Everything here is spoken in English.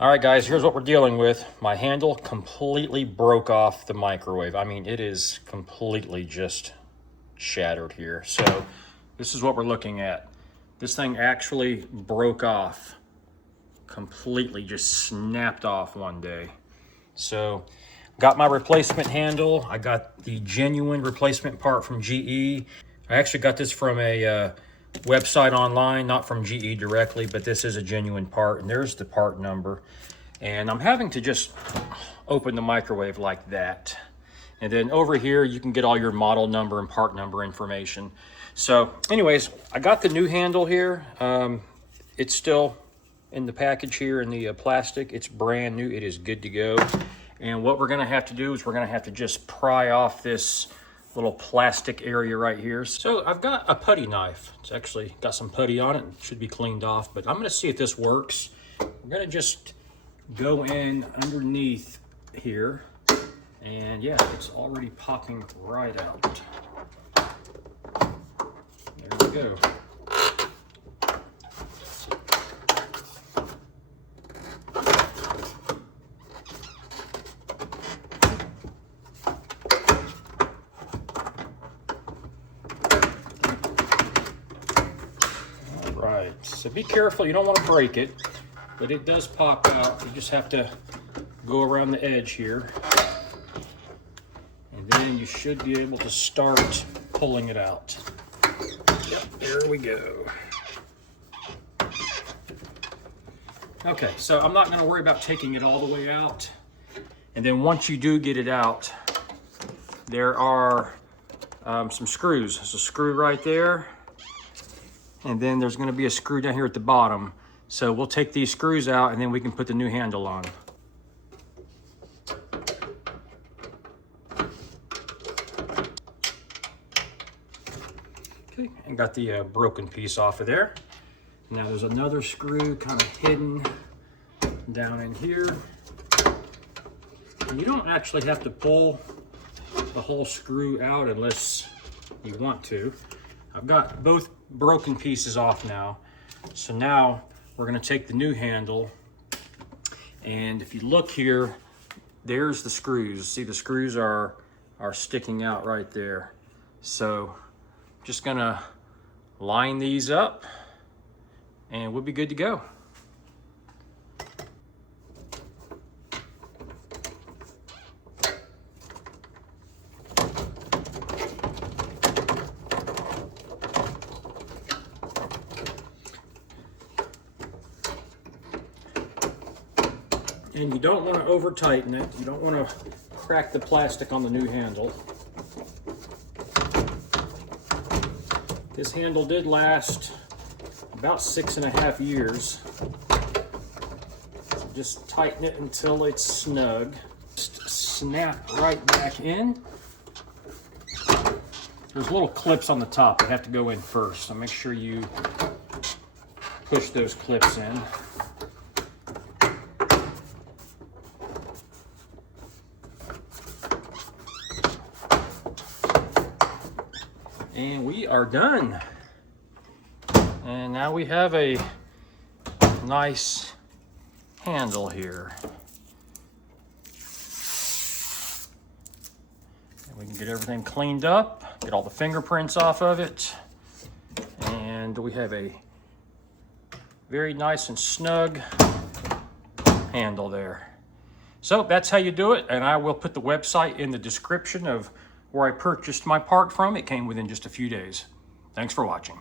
All right, guys, here's what we're dealing with. My handle completely broke off the microwave. I mean, it is completely just shattered here. So this is what we're looking at. This thing actually broke off completely, just snapped off one day. So got my replacement handle. I got the genuine replacement part from GE. I actually got this from a website online, not from GE directly, but this is a genuine part, and there's the part number. And I'm having to just open the microwave like that. And then over here, you can get all your model number and part number information. So anyways, I got the new handle here. It's still in the package here in the plastic. It's brand new, it is good to go. And what we're gonna have to do is we're gonna have to just pry off this little plastic area right here. So I've got a putty knife. It's actually got some putty on it. It should be cleaned off, but I'm gonna see if this works. We're gonna just go in underneath here. And yeah, it's already popping right out. There we go. Right, so be careful, you don't want to break it, but it does pop out. You just have to go around the edge here, and then you should be able to start pulling it out. Yep, there we go. Okay, so I'm not going to worry about taking it all the way out. And then once you do get it out, there are some screws. There's a screw right there. And then there's going to be a screw down here at the bottom. So we'll take these screws out and then we can put the new handle on. Okay, and got the broken piece off of there. Now there's another screw kind of hidden down in here. And you don't actually have to pull the whole screw out unless you want to. I've got both broken pieces off now. So now we're going to take the new handle, and if you look here, there's the screws. See, the screws are sticking out right there. So just going to line these up and we'll be good to go. And you don't want to over tighten it. You don't want to crack the plastic on the new handle. This handle did last about 6.5 years. So just tighten it until it's snug. Just snap right back in. There's little clips on the top that have to go in first, so make sure you push those clips in. And we are done. And now we have a nice handle here. And we can get everything cleaned up, get all the fingerprints off of it. And we have a very nice and snug handle there. So that's how you do it. And I will put the website in the description of where I purchased my part from. It came within just a few days. Thanks for watching.